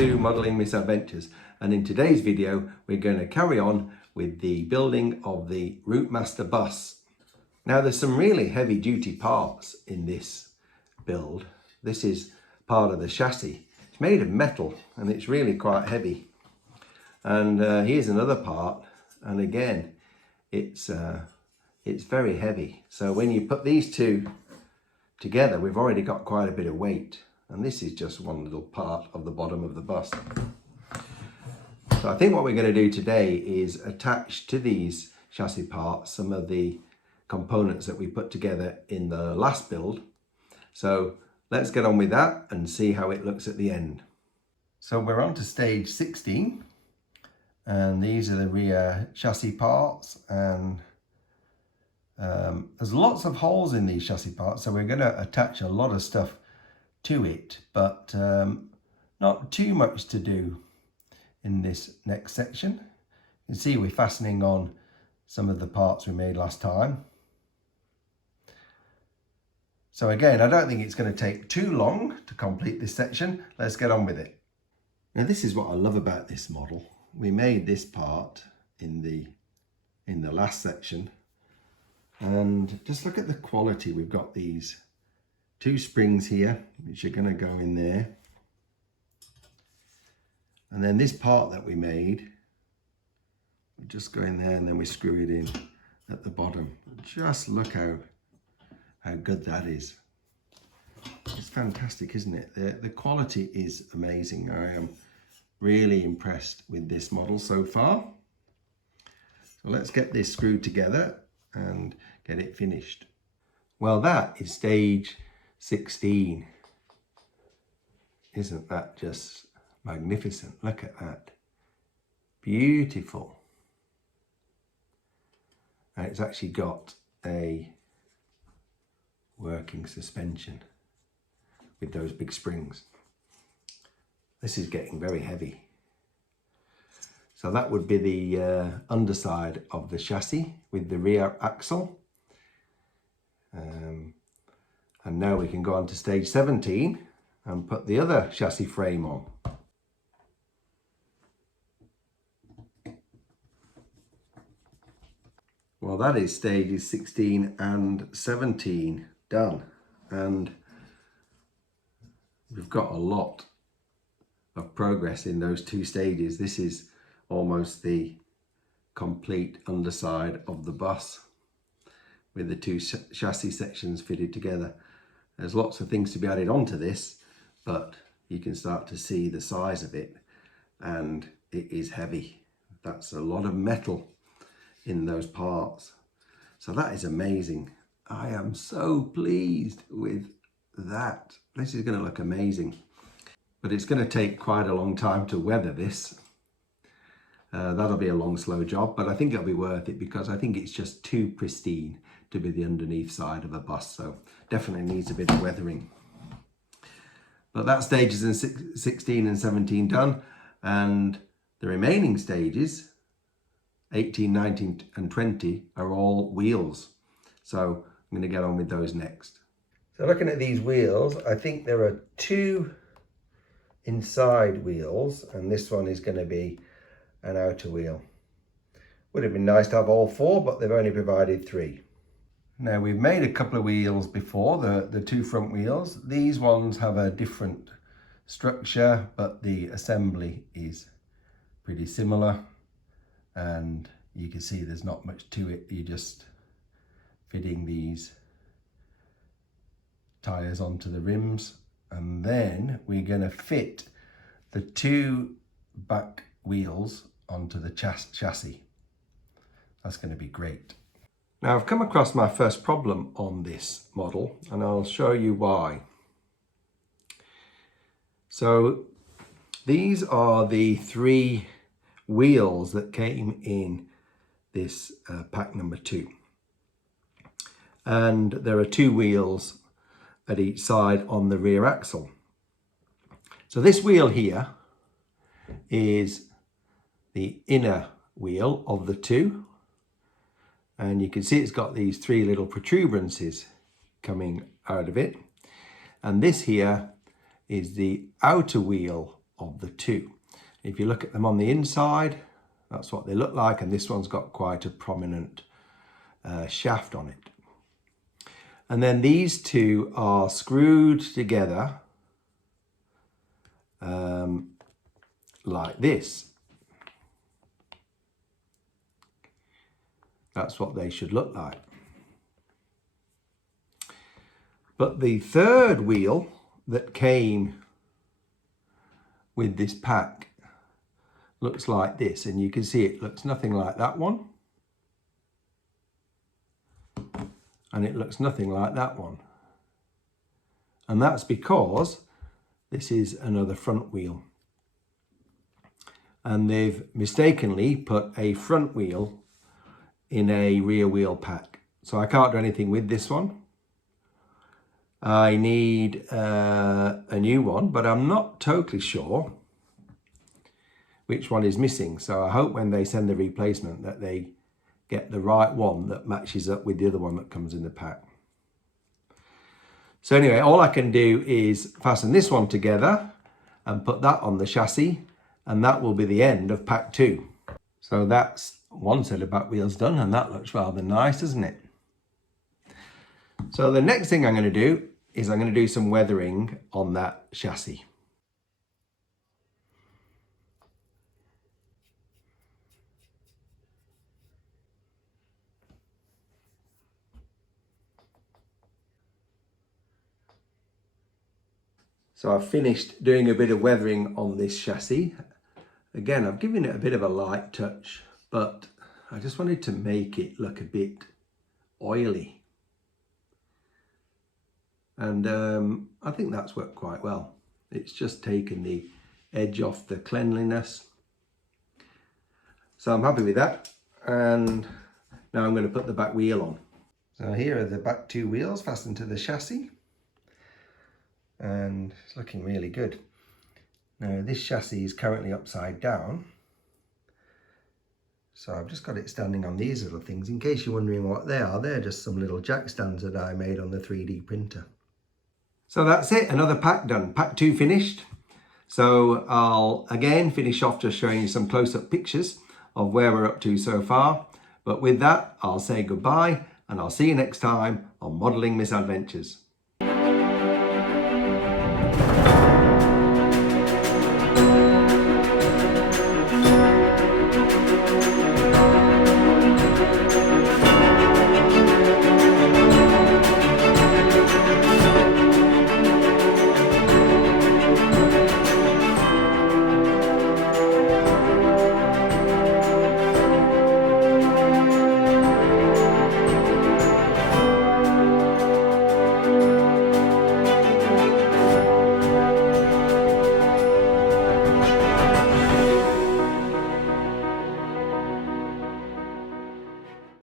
to Modelling Misadventures, and in today's video we're going to carry on with the building of the Routemaster bus. Now there's some really heavy duty parts in this build. This is part of the chassis. It's made of metal and it's really quite heavy. And here's another part, and again it's very heavy. So when you put these two together, we've already got quite a bit of weight. And this is just one little part of the bottom of the bus. So I think what we're going to do today is attach to these chassis parts some of the components that we put together in the last build. So let's get on with that and see how it looks at the end. So we're on to stage 16, and these are the rear chassis parts, and there's lots of holes in these chassis parts, so we're going to attach a lot of stuff to it, but not too much to do in this next section. You can see we're fastening on some of the parts we made last time. So again, I don't think it's going to take too long to complete this section. Let's get on with it. Now this is what I love about this model. We made this part in the last section, and just look at the quality. We've got these two springs here, which are going to go in there. And then this part that we made, we just go in there and then we screw it in at the bottom. Just look how good that is. It's fantastic, isn't it? The quality is amazing. I am really impressed with this model so far. So let's get this screwed together and get it finished. Well, that is stage 16. Isn't that just magnificent? Look at that. Beautiful. And it's actually got a working suspension with those big springs. This is getting very heavy. So that would be the underside of the chassis with the rear axle. And now we can go on to stage 17 and put the other chassis frame on. Well, that is stages 16 and 17 done. And we've got a lot of progress in those two stages. This is almost the complete underside of the bus with the two chassis sections fitted together. There's lots of things to be added onto this, but you can start to see the size of it, and it is heavy. That's a lot of metal in those parts. So that is amazing. I am so pleased with that. This is going to look amazing, but it's going to take quite a long time to weather this. That'll be a long, slow job, but I think it'll be worth it because I think it's just too pristine to be the underneath side of a bus. So definitely needs a bit of weathering. But that stages in 16 and 17 done, and the remaining stages 18, 19 and 20 are all wheels. So I'm going to get on with those next. So looking at these wheels, I think there are two inside wheels, and this one is going to be an outer wheel. Would have been nice to have all four, but they've only provided three. Now we've made a couple of wheels before, the two front wheels. These ones have a different structure, but the assembly is pretty similar. And you can see there's not much to it. You're just fitting these tires onto the rims, and then we're going to fit the two back wheels onto the chassis. That's going to be great. Now I've come across my first problem on this model, and I'll show you why. So these are the three wheels that came in this pack number 2, and there are two wheels at each side on the rear axle. So this wheel here is the inner wheel of the two, and you can see it's got these three little protuberances coming out of it, and this here is the outer wheel of the two. If you look at them on the inside, that's what they look like, and this one's got quite a prominent shaft on it. And then these two are screwed together like this. That's what they should look like. But the third wheel that came with this pack looks like this, and you can see it looks nothing like that one, and it looks nothing like that one, and that's because this is another front wheel, and they've mistakenly put a front wheel in a rear wheel pack. So I can't do anything with this one. I need a new one, but I'm not totally sure which one is missing. So I hope when they send the replacement that they get the right one that matches up with the other one that comes in the pack. So anyway, all I can do is fasten this one together and put that on the chassis, and that will be the end of pack 2. So that's one set of back wheels done, and that looks rather nice, doesn't it? So the next thing I'm going to do is I'm going to do some weathering on that chassis. So I've finished doing a bit of weathering on this chassis. Again, I've given it a bit of a light touch, but I just wanted to make it look a bit oily. And I think that's worked quite well. It's just taken the edge off the cleanliness. So I'm happy with that. And now I'm going to put the back wheel on. So here are the back 2 wheels fastened to the chassis. And it's looking really good. Now this chassis is currently upside down, so I've just got it standing on these little things. In case you're wondering what they are, they're just some little jack stands that I made on the 3D printer. So that's it, another pack done, pack 2 finished. So I'll again finish off just showing you some close-up pictures of where we're up to so far. But with that, I'll say goodbye, and I'll see you next time on Modelling Misadventures.